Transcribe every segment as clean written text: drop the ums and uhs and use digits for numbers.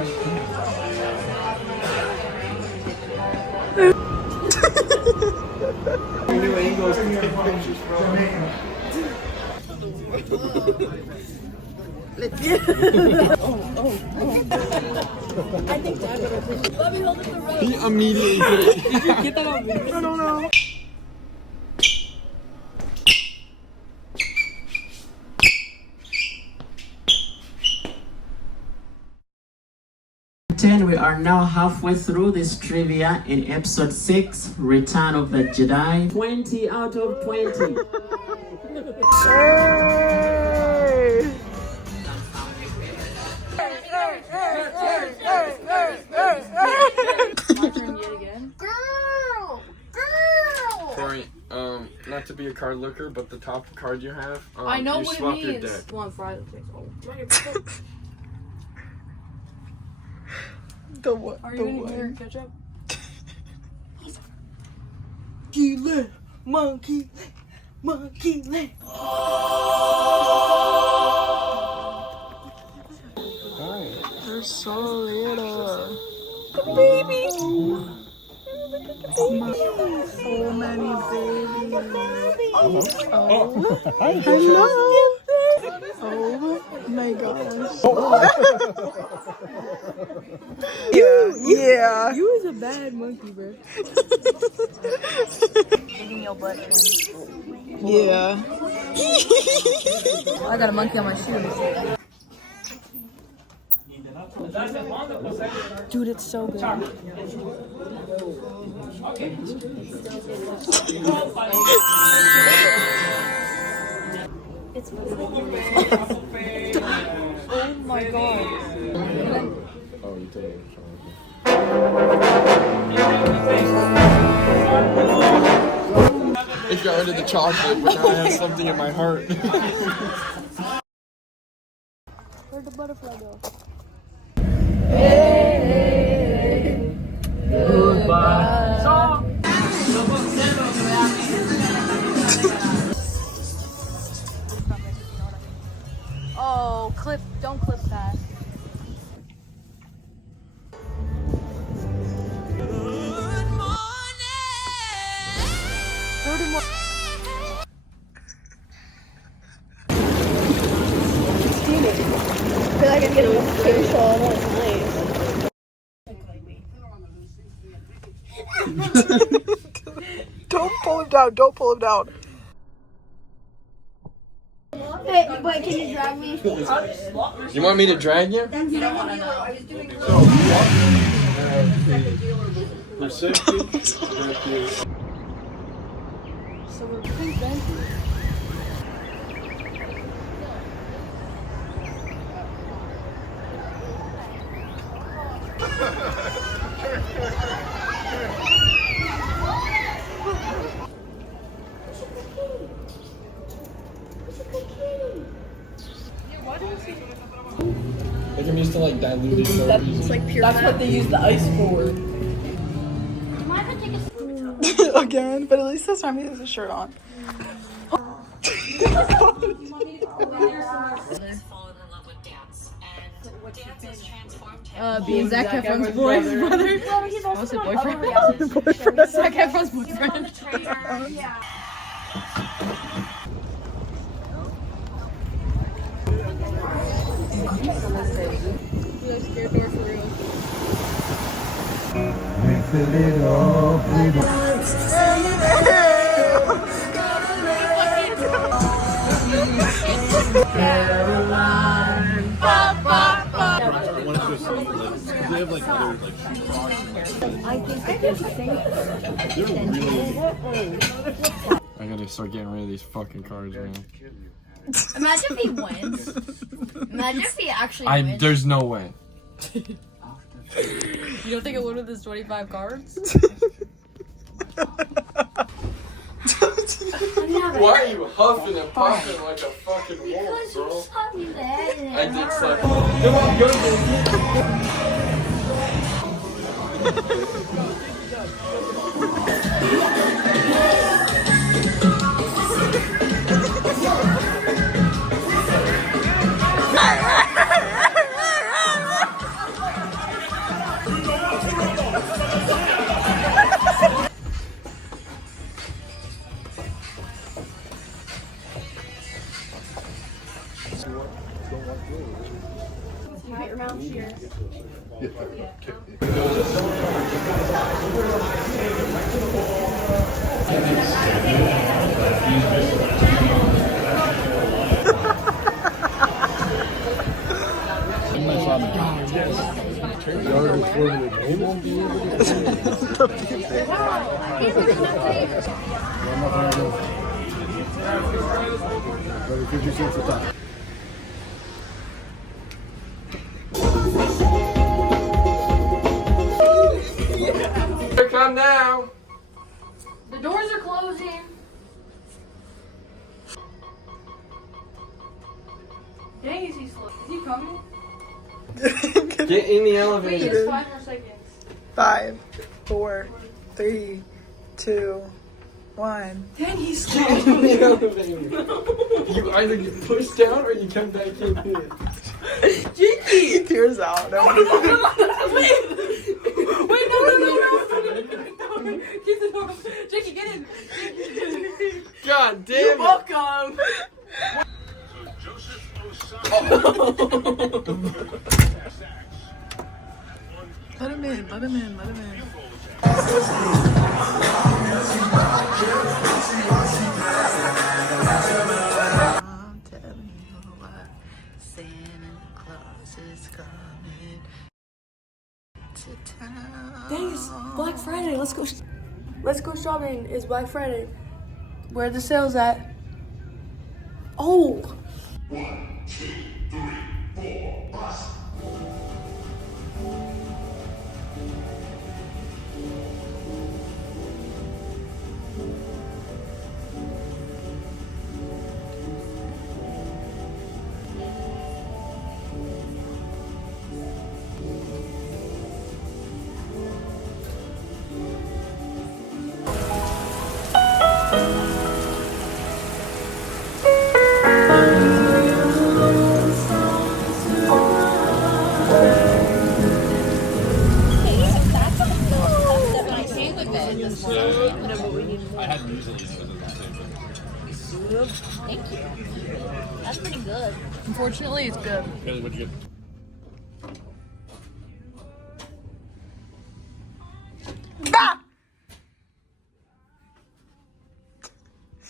New angles to take pictures from. Let's get I think Dad better push. Let me hold up the rope. He immediately put it. Did you get that on video? I don't know. We are now halfway through this trivia in episode 6, Return of the Jedi. 20 out of 20. Corey, not to be a card looker, but the top card you have, I know you what swap it your means. deck. One Friday. The what? Are you gonna hear ketchup? Monkey leg. They're so little. Baby. So many babies. Oh. Hello. Oh my gosh. Yeah. You is a bad monkey, bro. Eating your butt. Yeah. I got a monkey on my shoes. Dude, it's so good. It's oh my god. Oh, you take it. It got rid of the chocolate, but now I have something in my heart. Where'd the butterfly go? Oh, don't clip that. I feel like I'm getting a facial all night. Don't pull him down. Don't pull him down. Hey, wait, can you drag me? You want me to drag you? So we're pink benches. Like I'm used to like diluted soap. That's what they use the ice for. Again, but at least this time he has a shirt on. Being Zac Efron's brother. He's also boyfriend. Boyfriend. Zac Efron's boyfriend. Yeah. I gotta start getting rid of these fucking cards, man. Imagine if he wins. Imagine if he actually wins. There's no way. You don't think it would with his 25 cards? Why are you huffing and puffing like a fucking wolf, Because bro? you slapped me in the head and I it did hurt. slap. Come on, go, your mouth here. Here come now. The doors are closing. Dang, is he slow? Is he coming? Get in the Wait, elevator. it's 5 more seconds. 5, 4, 3, 2, 1. Dang, he's Get in the elevator. You either get pushed down or you come back in here. He tears out. No. Wait, no. Keep the door. Jakey, get in. God damn it. Welcome. Let him in. I'm telling you what, Santa Claus is coming to town. Dang, it's Black Friday. Let's go shopping. It's Black Friday. Where are the sales at? Oh. Thank you. That's pretty good. Unfortunately, it's good. Really, what'd you get?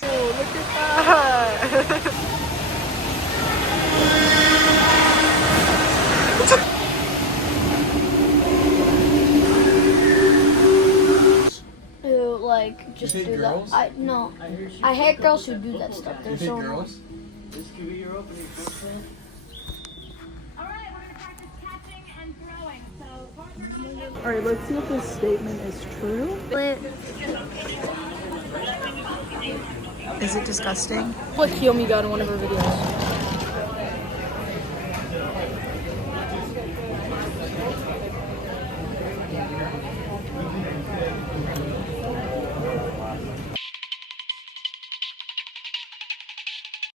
Oh, look at that. Who like just hate do girls? that? I hate girls who do that stuff. They're so annoying. girls? Alright, we're gonna practice catching and throwing. So All right, let's see if this statement is true. Is it disgusting? What Kiyomi got in one of her videos.